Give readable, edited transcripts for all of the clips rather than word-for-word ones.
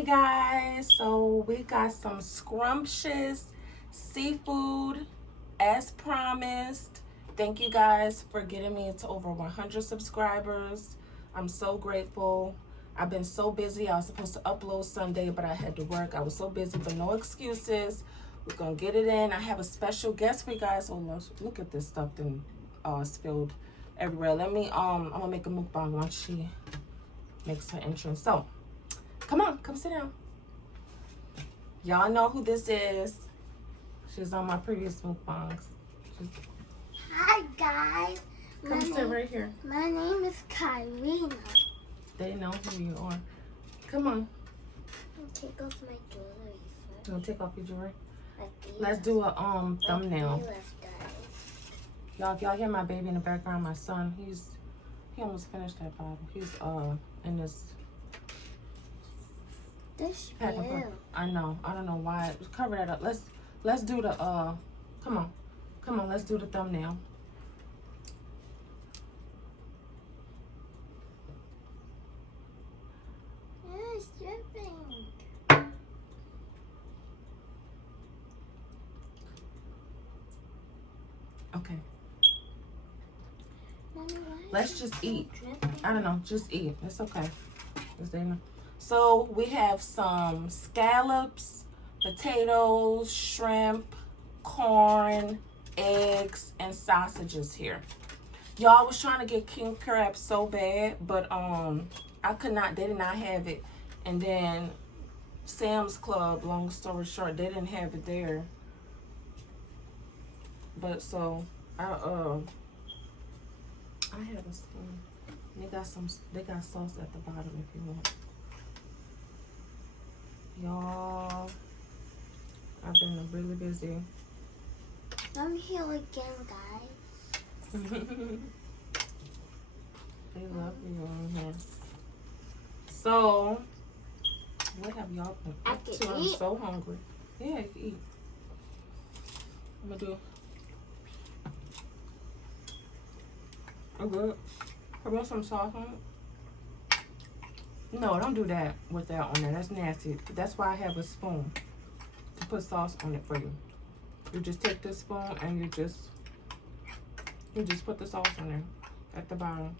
Hey guys, so we got some scrumptious seafood as promised. Thank you guys for getting me to over 100 subscribers. I'm so grateful. I've been so busy. I was supposed to upload Sunday, but I had to work. I was so busy, but no excuses. We're gonna get it in. I have a special guest for you guys. Oh, look at this stuff then spilled everywhere. I'm gonna make a mukbang once she makes her entrance. So come on, come sit down. Y'all know who this is. She's on my previous mukbangs. Hi guys. Come sit right here. My name is Kyrina. They know who you are. Come on. I'll take off my jewelry first. You wanna take off your jewelry? Like Let's do a thumbnail. Like Y'all, if y'all hear my baby in the background, my son, he almost finished that bottle. He's in this pack of spill. I know. I don't know why. Cover that up. Let's do the come on. Let's do the thumbnail. It's dripping. Okay. Mommy, Let's just eat. dripping? I don't know. Just eat. It's okay. So we have some scallops, potatoes, shrimp, corn, eggs, and sausages here. Y'all was trying to get king crab so bad, but I could not. They did not have it. And then Sam's Club, long story short, they didn't have it there. But so I have a spoon. They got sauce at the bottom if you want. Y'all, I've been really busy. I'm here again, guys. They love you on here. So, what have y'all been up to? I'm so hungry. Yeah, you can eat. I'm gonna do. Oh, good. I want some sauce on it. No, don't do that with that on there. That's nasty. That's why I have a spoon to put sauce on it for you. You just take this spoon and you just put the sauce on there at the bottom.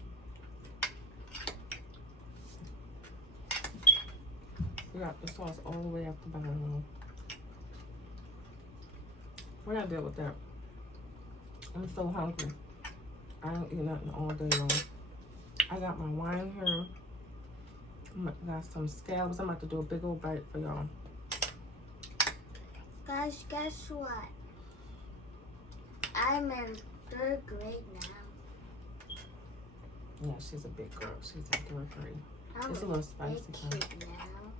We got the sauce all the way at the bottom. We're not deal with that. I'm so hungry. I don't eat nothing all day long. I got my wine here. I got some scallops. I'm about to do a big old bite for y'all. Guys, guess what? I'm in 3rd grade now. Yeah, she's a big girl. She's in 3rd grade. I'm It's a little spicy. big kid now.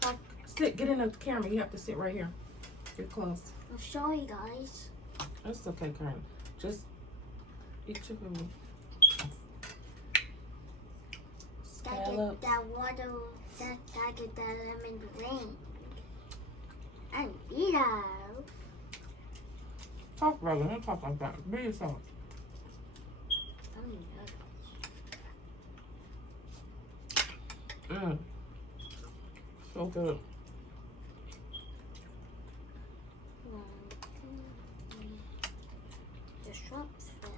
Talk. Sit. Get in the camera. You have to sit right here. Get close. I'm sorry, guys. It's okay, Karen. Just eat your food. Scallops. That water, that get that lemon drink. And eat out. Talk, brother. Don't talk like that. Be yourself. So good. The shop fell.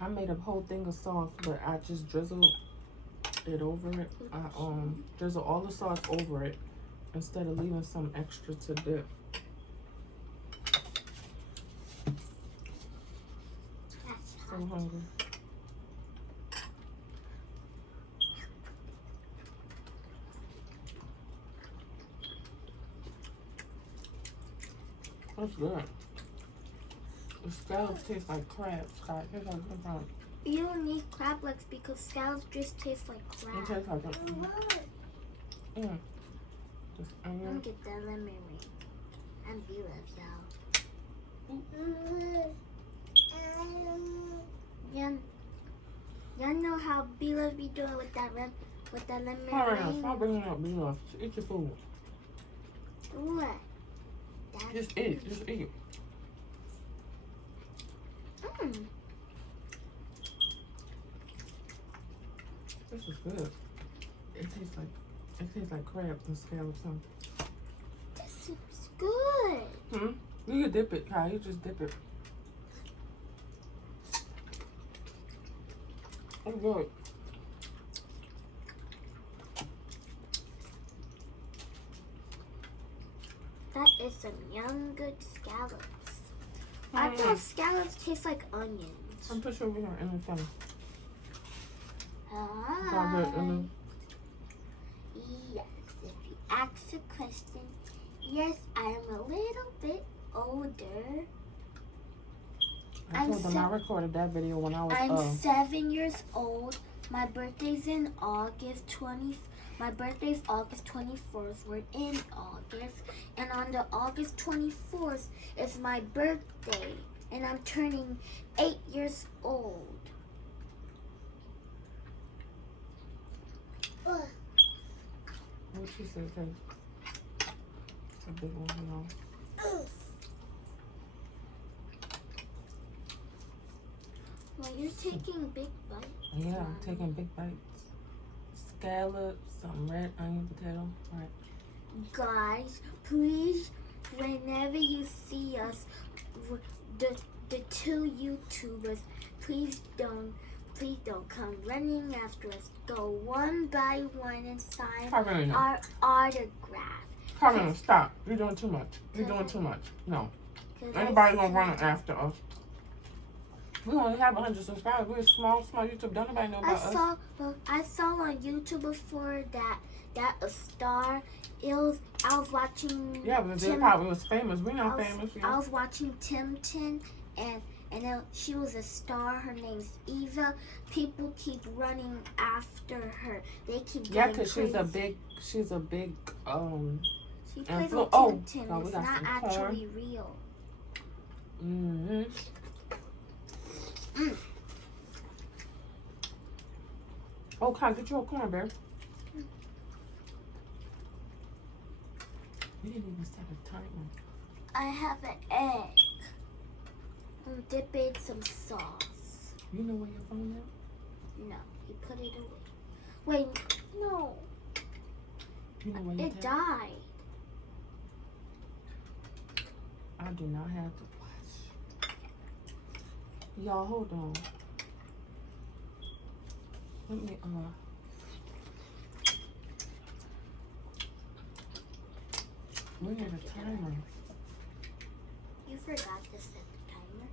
I made a whole thing of sauce, but I just drizzled it over it. I drizzle all the sauce over it instead of leaving some extra to dip. So hungry. That's good. The scallops taste like crab, Scott. Here's how it comes from. You don't need crab legs because scallops just taste like crab. It tastes like it. Just I'm onion. gonna get the lemon ring. And be left out. Y'all know how B-Love be doing with that lemon ring? Stop bringing up B-Love. Eat your food. What? Just eat. Just eat. good. It tastes like crab and scallops. Huh? This is good. You can dip it, Kai. You just dip it. It's good. That is some young good scallops. I thought scallops taste like onions. I'm pretty sure we don't anything. Hi. Yes, if you ask a question, yes, I am a little bit older. I told them I recorded that video when I was I'm 7 years old. My birthday's in August 20th. My birthday's August 24th. We're in August. And on the August 24th is my birthday. And I'm turning 8 years old. What you said, it's a big one, you know. Well, you're taking big bites. Yeah, I'm taking big bites. Scallops, some red onion potato. All right. Guys, please, whenever you see us, the two YouTubers, please don't come running after us. Go one by one and sign our autograph. Carmen, stop. You're doing too much. You're doing too much. No. Anybody gonna run after us. We only have 100 subscribers. We're a small YouTube. Don't nobody know about us. I saw on YouTube before that a star. I was watching. Yeah, but they probably was famous. We're not famous. Yeah. I was watching Tim and then she was a star. Her name's Eva. People keep running after her. They keep yeah, because she's a big. She plays and with Tim. So it's not actually real. Oh, Kai, get you a corn, bear. We didn't even set a timer. I have an egg. I'm dipping some sauce. You know where your phone is? No, you put it away. Wait, no. You know where it died. I do not have to watch. Y'all, hold on. Let me, we need a timer. You forgot to set the timer.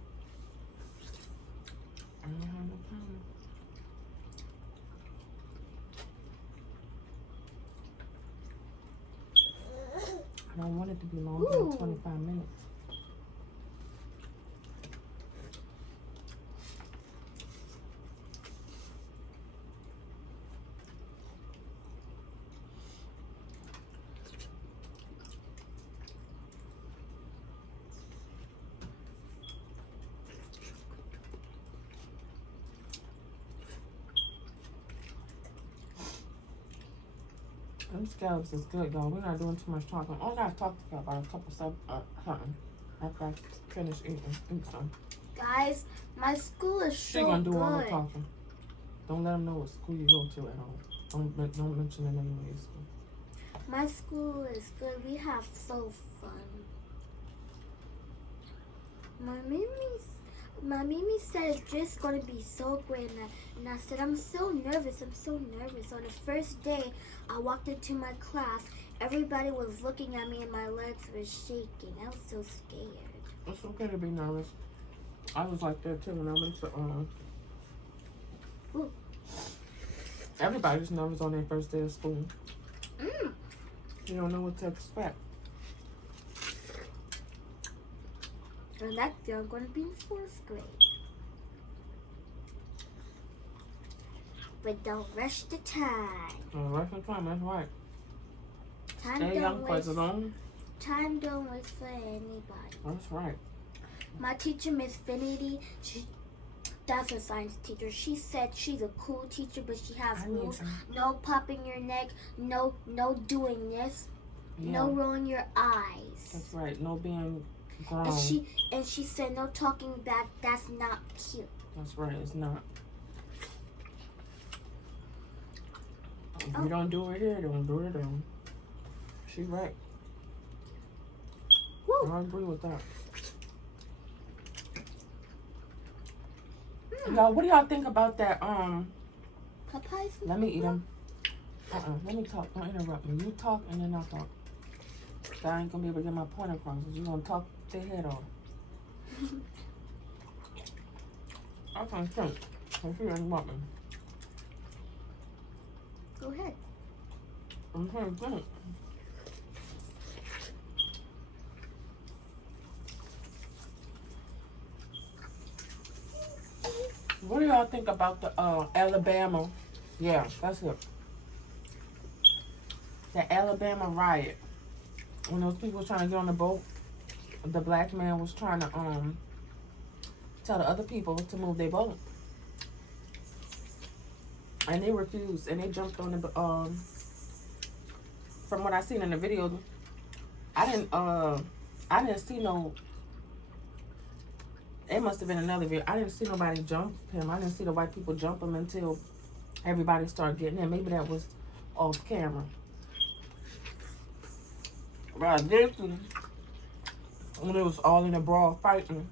I don't have no timer. I don't want it to be longer than 25 minutes. Them scallops is good, y'all. We're not doing too much talking. I gotta talk to you about a couple stuff, something after I finish eating some. Guys, my school is so good. She gonna do all the talking. Don't let them know what school you go to at home. Don't mention the name of your school. My school is good. We have so fun. My Mimi said it's just gonna be so great, and I said I'm so nervous. On the first day, I walked into my class. Everybody was looking at me, and my legs were shaking. I was so scared. It's okay to be nervous. I was like that too when I went to everybody's nervous on their first day of school. You don't know what to expect. And that year I'm going to be in 4th grade. But don't rush the time. Don't rush the time, that's right. Time don't wait for anybody. That's right. My teacher, Miss Finity, that's a science teacher. She said she's a cool teacher, but she has rules. No popping your neck, no doing this, no rolling your eyes. That's right. No being grown. And she said no talking back. That's not cute. That's right. It's not. If you don't do it here, don't do it down. She right. Woo. I agree with that. Y'all, what do y'all think about that? Popeyes? Let me eat them. Let me talk. Don't interrupt me. You talk and then I'll talk. So I ain't gonna be able to get my point across. You gonna talk their head off. I can't think. If you interrupt me. Go ahead. I'm trying to think. What do y'all think about the Alabama? Yeah, that's it. The Alabama riot. When those people were trying to get on the boat, the black man was trying to tell the other people to move their boat. And they refused, and they jumped on the from what I seen in the video, I didn't see no. It must have been another video. I didn't see nobody jump him. I didn't see the white people jump him until everybody started getting in. Maybe that was off camera. But I did see when it was all in a brawl fighting,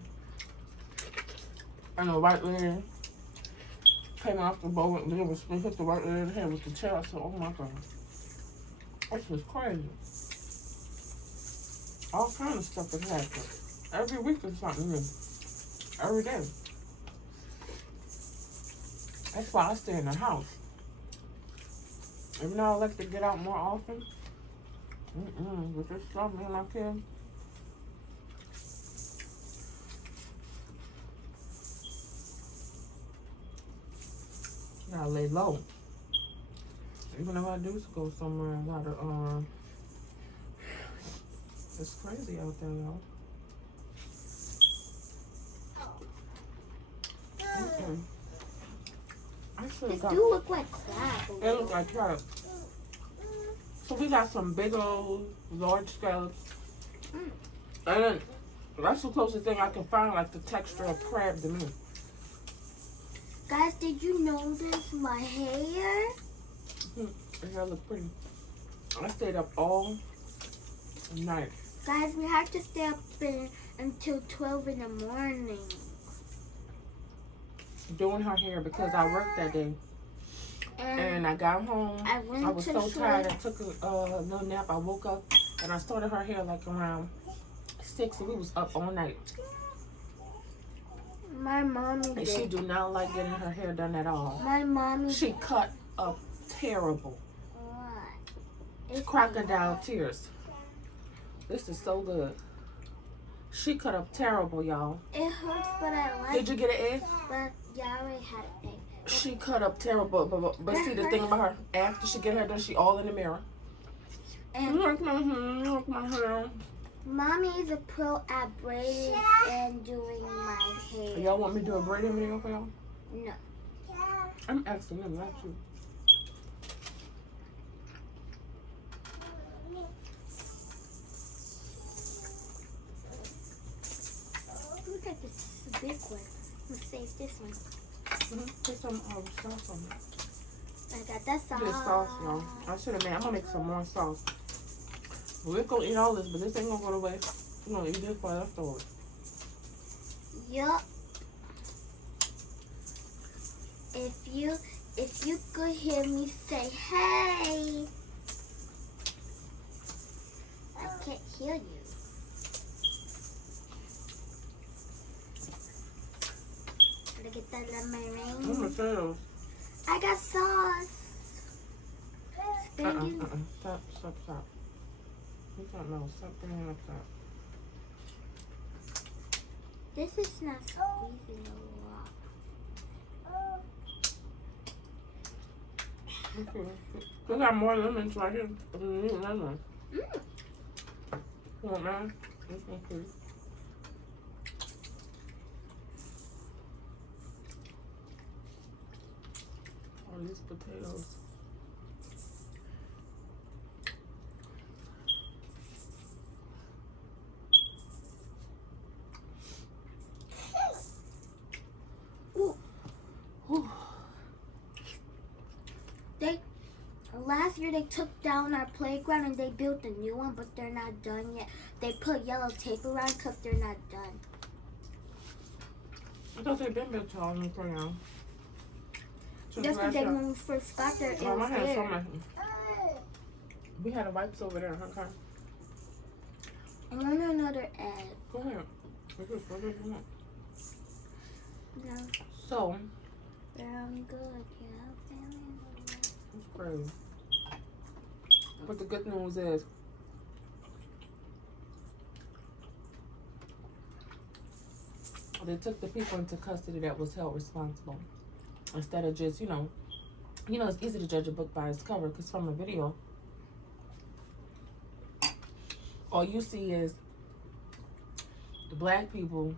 and the white lady came off the boat and they hit the white lady in the head with the chair. I said, "Oh my God, this is crazy." All kind of stuff is happening. Every week is something new. Every day. That's why I stay in the house. Even though I like to get out more often, with this stuff, me and my kids. Gotta lay low. Even if I do go somewhere, I gotta, it's crazy out there, y'all. I should have got. Do look like crab. It looks like crab. So we got some big old large scallops. And then that's the closest thing I can find, like the texture of crab to me. Guys, did you notice my hair? Your hair look pretty. I stayed up all night. Guys, we have to stay up until 12 in the morning. Doing her hair because I worked that day. And I got home. I was so tired. I took a little nap. I woke up and I started her hair like around 6 and we was up all night. My mommy And she do not like getting her hair done at all. My mommy. She cut up terrible. What? Crocodile tears. This is so good. She cut up terrible, y'all. It hurts, but I like it. Did you get an egg? But yeah, I already had an egg. She cut up terrible, but see the thing about her, after she get her done, she all in the mirror. And Look my hair. Mommy is a pro at braiding and doing my hair. Y'all want me to do a braiding video for y'all? No. I'm asking them, not you. Look at this big one. Let's save this one. Put some sauce on it. I got that sauce. Get sauce, y'all. I should have made. I'm gonna make some more sauce. We're gonna eat all this, but this ain't gonna go to waste. We're gonna eat this for leftovers. Yup. If you could hear me say hey, I can't hear you. Gotta get that lemon. Potatoes. I got sauce. Stop. You don't know. Stop bringing up that. This is not squeezing a lot. Okay. We got more lemons right here. You need lemon. You want mine? This one's pretty. All these potatoes. year they took down our playground and they built a new one, but they're not done yet. They put yellow tape around because they're not done. I thought they'd been built to all new playground. That's the day when we first got there. It was had so there. much. We had a wipes over there, huh? I want another egg. Go ahead. No, So, I'm good. Yeah. that's crazy. But the good news is, they took the people into custody that was held responsible. Instead of just, you know, it's easy to judge a book by its cover, because from a video, all you see is the black people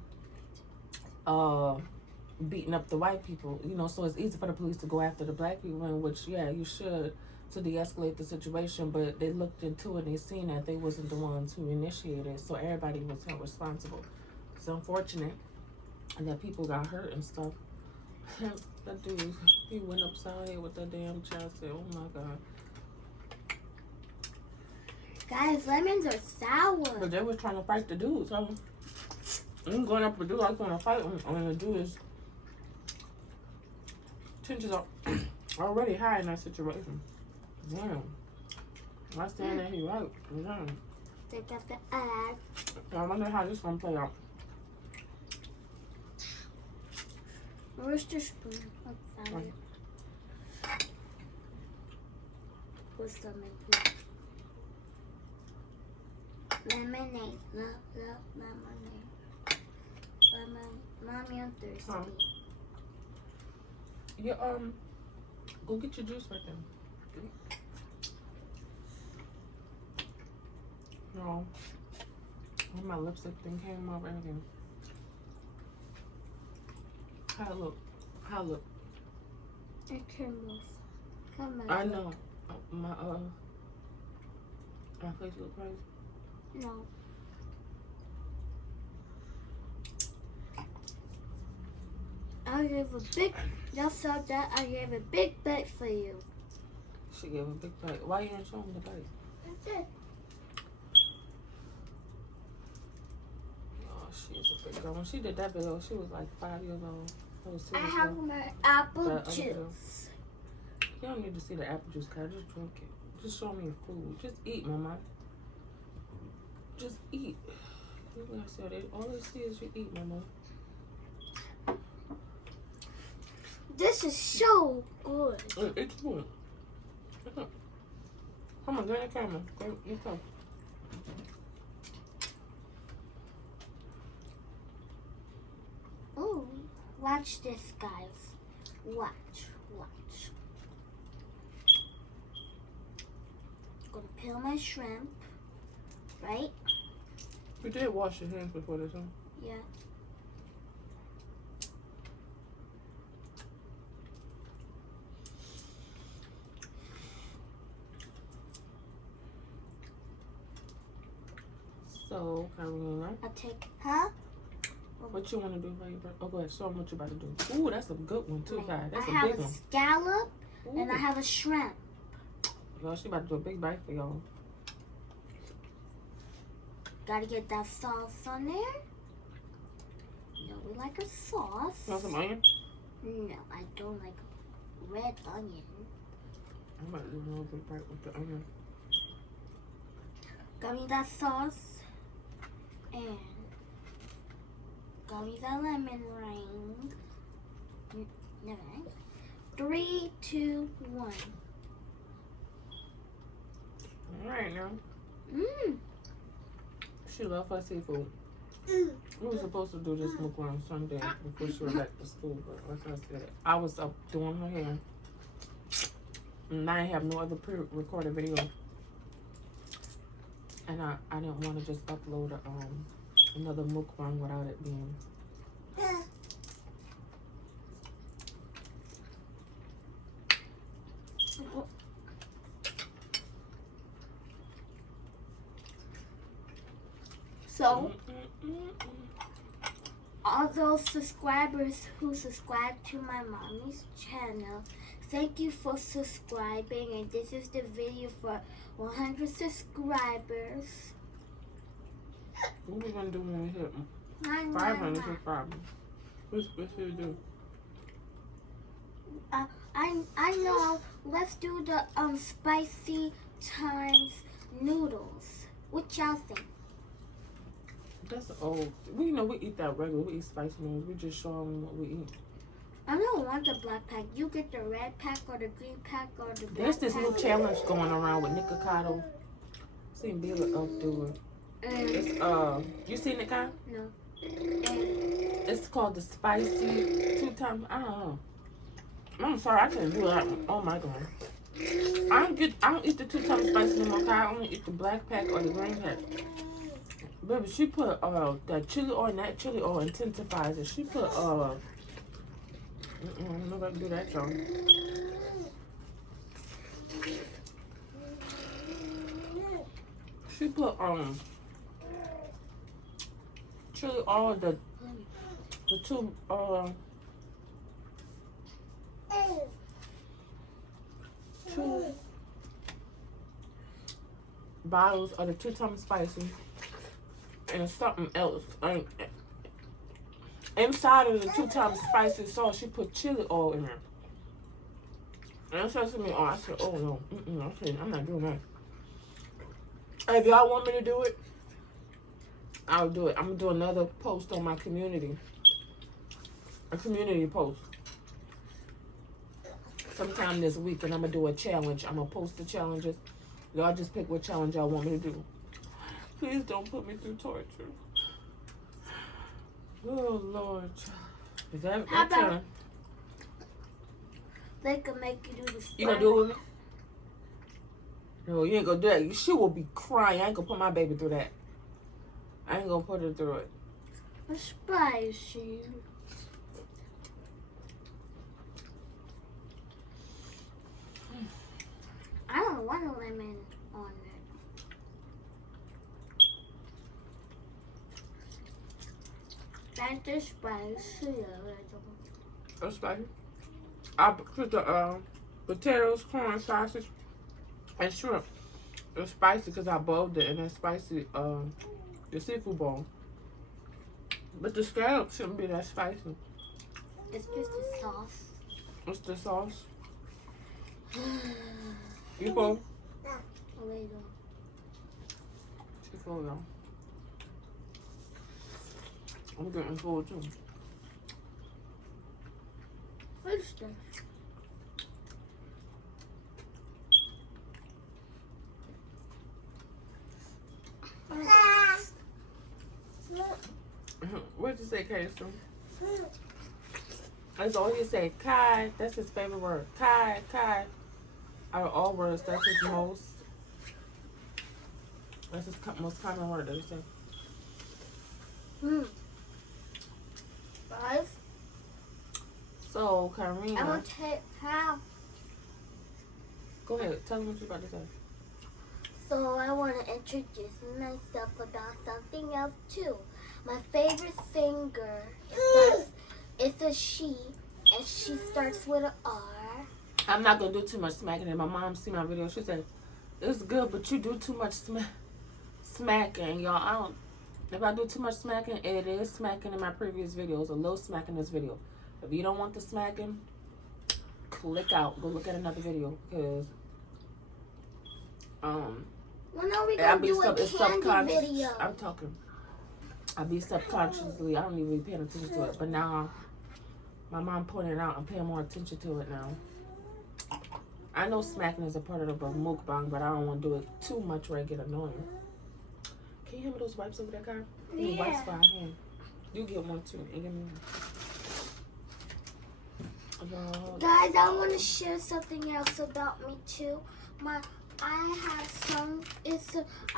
beating up the white people, you know, so it's easy for the police to go after the black people, in which, yeah, you should, to de-escalate the situation, but they looked into it and they seen that they wasn't the ones who initiated it, so everybody was held responsible. It's unfortunate that people got hurt and stuff. That dude, he went upside here with that damn child, said, oh my God. Guys, lemons are sour. But they was trying to fight the dude, so I'm going up with the dude, I was going to fight him, and the dude is tensions are already high in that situation. Damn. I stand there, he right. Damn. They got the egg. I wonder how this one play out. Where's the spoon? I found it. What's the lemonade? Lemonade. Love lemonade. Mommy, I'm thirsty. Yeah, go get your juice right there. No. My lipstick thing came off again. How it look? How it look? It came off. Come on. I know. My face look crazy. No. I gave a big. Y'all saw that. I gave a big bite for you. She gave a big bite. Why you didn't show me the bite? That's it. Oh, she is a big girl. When she did that video, she was like 5 years old. That was 2 I years have old. my apple That other juice. You don't need to see the apple juice, Kyle. Just drink it. Just show me your food. Just eat, mama. Just eat. Like I said, all they see is you eat, mama. This is so good. It's good. Come on, get in the camera. Go, let's go. Ooh, watch this, guys. Watch. Gonna peel my shrimp, right? You did wash your hands before this, huh? Yeah. So, Carolina, I take, huh? what you want to do for your birthday? Oh, go ahead. Show them what you about to do. Ooh, that's a good one, too, guys. That's I a have big a one. scallop Ooh. and I have a shrimp. Y'all, she about to do a big bite for y'all. Gotta get that sauce on there. No, we like a sauce. You want some onion? No, I don't like red onion. I'm about to do a little big bite with the onion. Got me that sauce. And got me that lemon ring. No, 3, 2, 1. All right, now. Mmm. She love her seafood. We were supposed to do this Mukbang Sunday before she went back to school, but like I said, I was up doing her hair. And I have no other pre-recorded video. And I didn't want to just upload another mukbang without it being. So, all those subscribers who subscribe to my mommy's channel Thank you for subscribing, and this is the video for 100 subscribers. What we gonna do when we hit 500 subscribers? What should we do? I know. Let's do the spicy times noodles. What y'all think? That's old. We eat that regular. We eat spicy noodles. We just show them what we eat. I don't want the black pack. You get the red pack or the green pack or the black There's this pack. new challenge going around with Nikocado. Seen Billy do it. It's you seen it, Kyle? No. It's called the spicy 2 times. I don't know. I'm sorry, I can't do that one. Oh my god. I don't eat the 2 times spicy no more, Kyle. I only eat the black pack or the green pack. Baby, she put that chili oil, and that chili oil intensifies it. She put I'm not gonna do that, y'all. She put chili oil, the 2 2 bottles of the 2 times spicy and something else. Inside of the 2 times spicy sauce, she put chili oil in there. And it says to me, I said, oh no, I'm not doing that. If y'all want me to do it, I'll do it. I'm gonna do another post on my community. A community post. Sometime this week, and I'm gonna do a challenge. I'm gonna post the challenges. Y'all just pick what challenge y'all want me to do. Please don't put me through torture. Oh Lord. Is that challenge? They can make you do the Sprite. You gonna do it with me? No, you ain't gonna do that. She will be crying. I ain't gonna put my baby through that. I ain't gonna put her through it. The spicy. I don't want a lemon on it. That's the spicy. That's spicy. I put the potatoes, corn, sausage, and shrimp. It's spicy because I boiled it in that spicy the seafood bowl. But the scallop shouldn't be that spicy. It's just the sauce. What's the sauce? You full? Later. She full, y'all. I'm getting full too. What's this? What did you say, Casey? That's all he say. Kai. That's his favorite word. Kai. Kai. Out of all words, that's his most. That's his most common word that he says. Guys. So, Karina. I want to tell how. Go ahead. Tell me what you're about to say. So I want to introduce myself about something else too. My favorite singer it's a she, and she starts with an R. I'm not gonna do too much smacking. And my mom see my video. She said, "It's good, but you do too much smacking, y'all. If I do too much smacking, it is smacking in my previous videos. A little smacking in this video. If you don't want the smacking, click out. Go look at another video, cause When are we gonna do a candy video? I'm talking. I be subconsciously. I don't even be paying attention to it, but now my mom pointed it out. I'm paying more attention to it now. I know smacking is a part of the mukbang, but I don't want to do it too much where I get annoying. Can you hand me those wipes over there, Kyle? Yeah. Wipes for our hand. You get one too, and give me one. Guys, I want to share something else about me too. I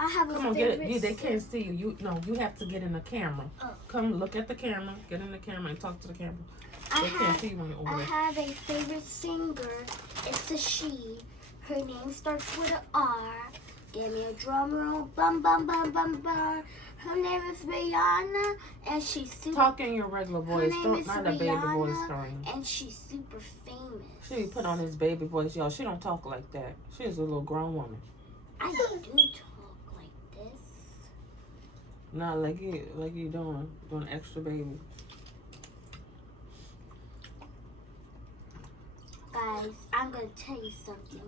have a Come on, favorite. get it. They can't see you. You have to get in the camera. Oh. Come look at the camera. Get in the camera and talk to the camera. They can't see you when you're over I there. have a favorite singer. It's a she. Her name starts with an R. Give me a drum roll. Bum bum bum bum bum. Her name is Rihanna, and she's super. Talk in your regular voice. name Don't is not a baby Rihanna. voice, Kareem. And she's super famous. She put on his baby voice, y'all. She don't talk like that. She's a little grown woman. I do talk like this. Not like you doing extra baby. Guys, I'm gonna tell you something.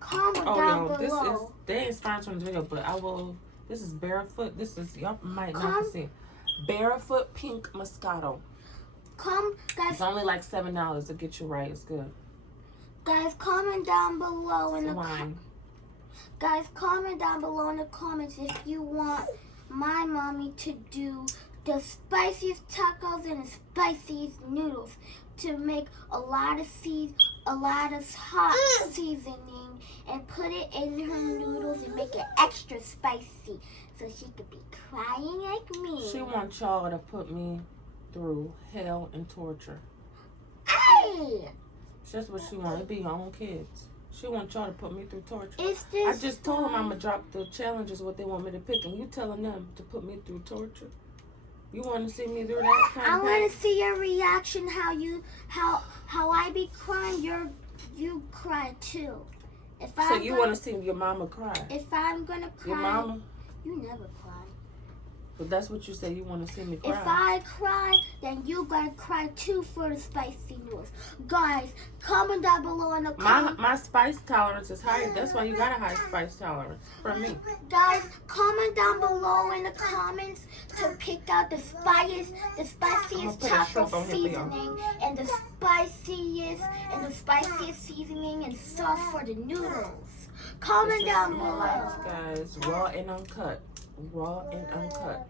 Comment Oh, down yo, below. they ain't sponsoring the video, but I will. This is Barefoot. This is, y'all might not have seen. Barefoot Pink Moscato. Guys, It's only like $7 to get you right. It's good. guys, comment down below in It's the wine. guys, comment down below in the comments if you want my mommy to do the spiciest tacos and the spiciest noodles to make a lot of hot seasoning and put it in her noodles and make it extra spicy so she could be crying like me. She wants y'all to put me through hell and torture. Hey! That's what she wants. It be your own kids. She wants y'all to put me through torture. Is this I just told them I'm gonna drop the challenges what they want me to pick, and you telling them to put me through torture. You want to see me do that kind I of want thing? to see your reaction. How I be crying, you cry too. So you want to see your mama cry? If I'm gonna cry, Your mama? you never cry. But that's what you say. You want to see me cry. If I cry, then you gotta cry too for the spicy noodles. Guys, comment down below in the comments. My spice tolerance is higher. That's why you got a high spice tolerance from me. Guys, comment down below in the comments to pick out the spiciest put a taco shrimp on here for y'all. seasoning and the spiciest seasoning and sauce for the noodles. Comment This is down Small below. Life, guys. Raw and uncut. Raw and uncut.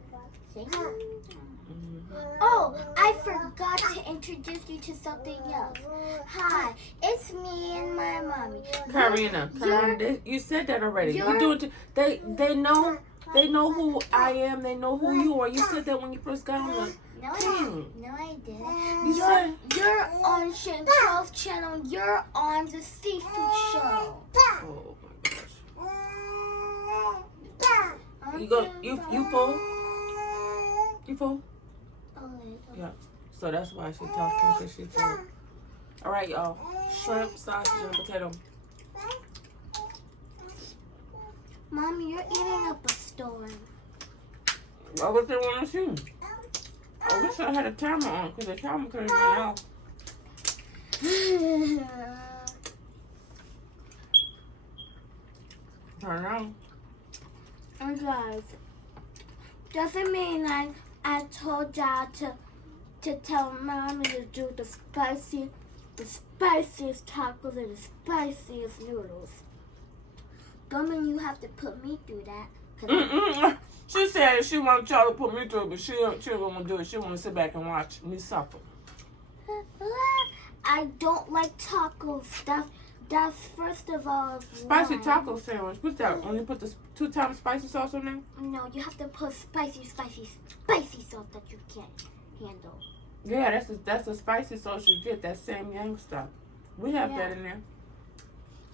Oh, I forgot to introduce you to something else. Hi, it's me and my mommy. Karina, you said that already. You do it. They know who I am. They know who you are. You said that when you first got on the thing. No, I didn't. You said You're on Chantel's channel. You're on the seafood show. Oh my gosh. You full? You full? Yeah. So that's why she talking, because she full. All right, y'all. Shrimp, sausage, and potato. Mommy, you're eating up a storm. Why would they want to see? I wish I had a timer on, because the timer could have run out. Turn on. And guys, doesn't mean I told y'all to tell mommy to do the spiciest tacos and the spiciest noodles. Don't mean you have to put me through that. She said she wants y'all to put me through it, but she don't want to do it. She want to sit back and watch me suffer. I don't like tacos. That's first of all. Spicy wrong. taco sandwich. What's that? When you put the 2 times spicy sauce on there? No, you have to put spicy sauce that you can't handle. Yeah, that's a spicy sauce you get. That same Yang stuff. We have that in there.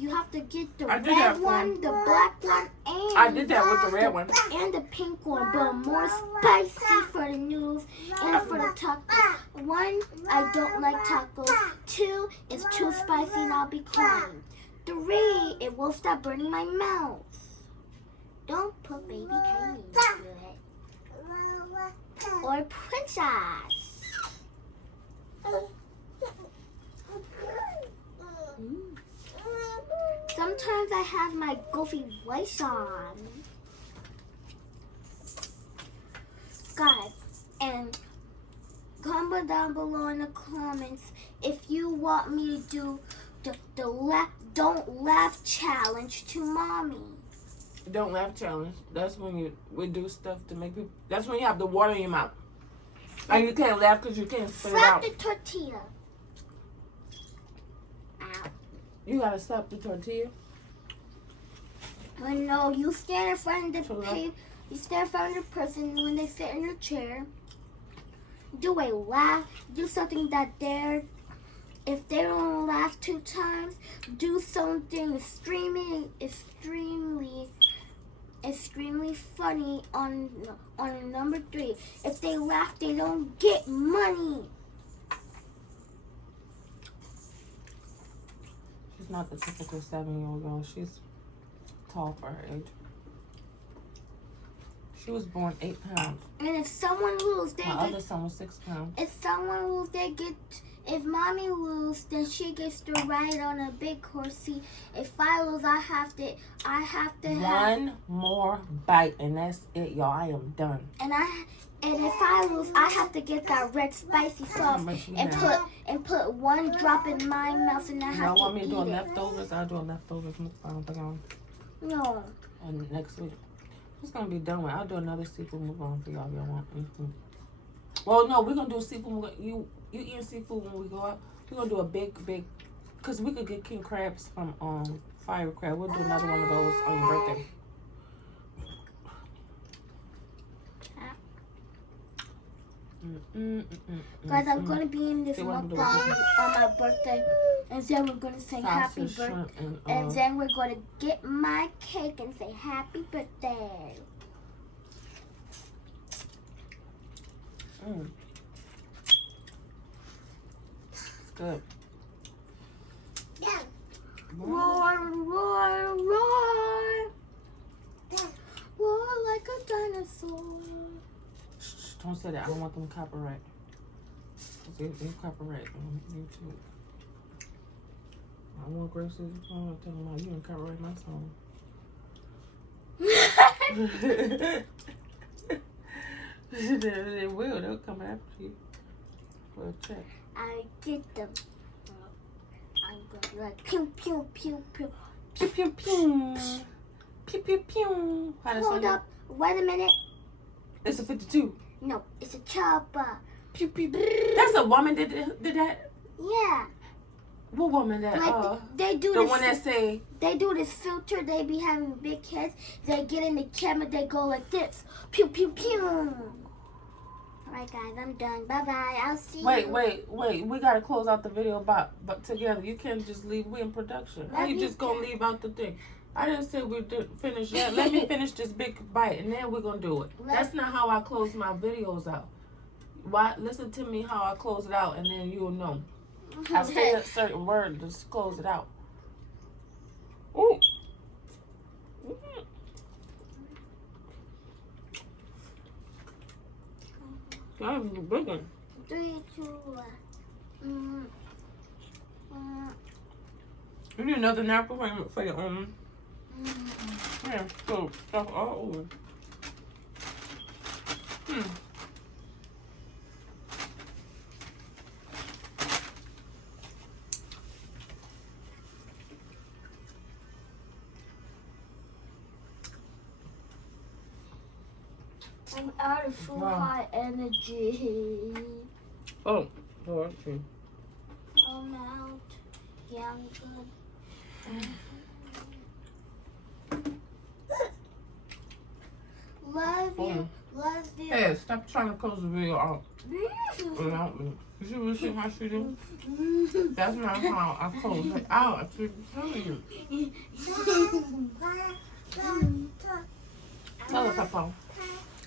You have to get the I did that red for one, him. the black one, and I did that with the red one. and the pink one, but more spicy for the noodles and for the tacos. 1, I don't like tacos. 2, it's too spicy and I'll be crying. 3, it will stop burning my mouth. Don't put baby Katie into it. Or princess. Sometimes I have my goofy voice on. Guys, and comment down below in the comments if you want me to do the don't laugh challenge to mommy. Don't laugh challenge. That's when we do stuff to make people. That's when you have the water in your mouth. And you can't laugh because you can't spit it Slap out. the tortilla. Ow. You gotta slap the tortilla. I know you stand in front of So the that- you stand in front of the person when they sit in your chair. Do a laugh. Do something that they're. If they don't laugh 2 times, do something extremely extremely funny on number 3. If they laugh, they don't get money. She's not the typical 7-year-old girl. She's tall for her age. She was born 8 pounds. And if someone lose, My other son was 6 pounds. If someone lose, if mommy lose, then she gets to ride on a big horsey. If I lose, I have to one more bite, and that's it, y'all. I am done. And if I lose, I have to get that red spicy sauce and put one drop in my mouth, and I have to want me to do eat it. leftovers? I'll do a leftovers mukbang No. next week. It's gonna be done with. I'll do another seafood mukbang for y'all if y'all want. Well, no, we're gonna do seafood mukbang. You eating seafood when we go out? We're gonna do a big, cause we could get king crabs from Fire Crab. We'll do another one of those on your birthday. Guys, I'm gonna be in this mukbang on my birthday, and then we're gonna sing happy birthday, and then we're gonna get my cake and say happy birthday. It's good. Yeah. Roar, roar, roar. Roar like a dinosaur. Shh, don't say that. I don't want them copyright. They copyright on YouTube. I want Grace's phone. I'm telling them, you didn't copyright my song. They will. They'll come after you for a check. I get them. I'm gonna like pew pew pew pew. Pew pew pew. Pew pew pew. Hold up. Wait a minute. It's a 52. No, it's a chopper. Pew pew. That's a woman that did that. Yeah. What woman that? Like they do the this, one that say they do this filter. They be having big heads. They get in the camera. They go like this. Pew pew pew. Alright guys, I'm done. Bye bye. I'll see you. Wait. We gotta close out the video but together. You can't just leave. We in production. How you just gonna leave out the thing? I didn't say we did finish yet. Let me finish this big bite and then we're gonna do it. That's not how I close my videos out. Why? Listen to me how I close it out and then you'll know. I say a certain word, just close it out. Ooh. That was a big one. 3, 2, 1. You need another napkin for your yeah, so stuff all over. I'm out of full high energy. Oh, I see. I'm out. Yeah, I'm good. Love you. Love you. Hey, stop trying to close the video out without me. You see how she do? That's not how I close it out. I keep telling you. Tell her, Papa.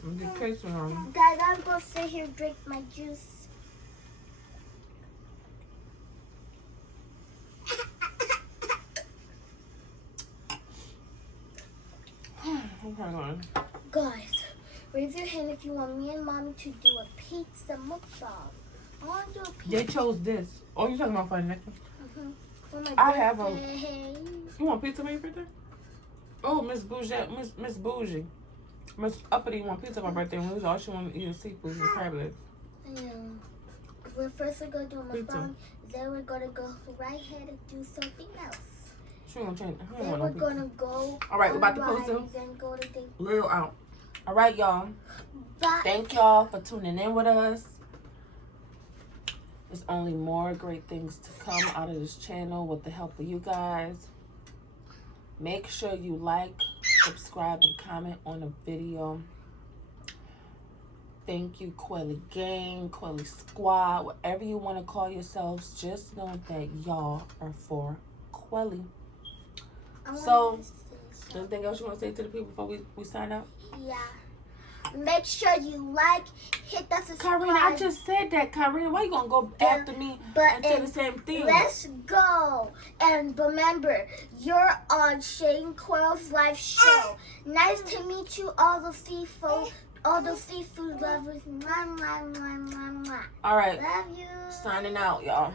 I'm get casing on. Guys, I'm gonna sit here and drink my juice. Okay, Guys, raise your hand if you want me and Mommy to do a pizza mukbang. I want to do a pizza. They chose this. Oh, you talking about for the next one? For my I have a. birthday. You want pizza for your birthday? Oh, Miss Bougie, Miss Bougie, Miss Uppity want pizza for my birthday. And all she want to eat is seafood and crab legs. Yeah. First we're gonna do a mukbang. Then we're gonna go right ahead and do something else. She gonna change. Then we're gonna go. All right, we're about to close it. Then go to the. Little out. All right, y'all. Bye. Thank y'all for tuning in with us. There's only more great things to come out of this channel with the help of you guys. Make sure you like, subscribe, and comment on the video. Thank you, Quelle Gang, Quelle Squad, whatever you want to call yourselves. Just know that y'all are for Quelle. So, So, Anything else you want to say to the people before we sign out? yeah. Make sure you like, hit that subscribe. Karina, I just said that. Karina, why you gonna go after me and say the same thing? Let's go. And remember, you're on Shane Quelle's live show. Nice to meet you, all the seafood lovers. Mwah, mwah, mwah, mwah, mwah. All right. Love you. Signing out, y'all.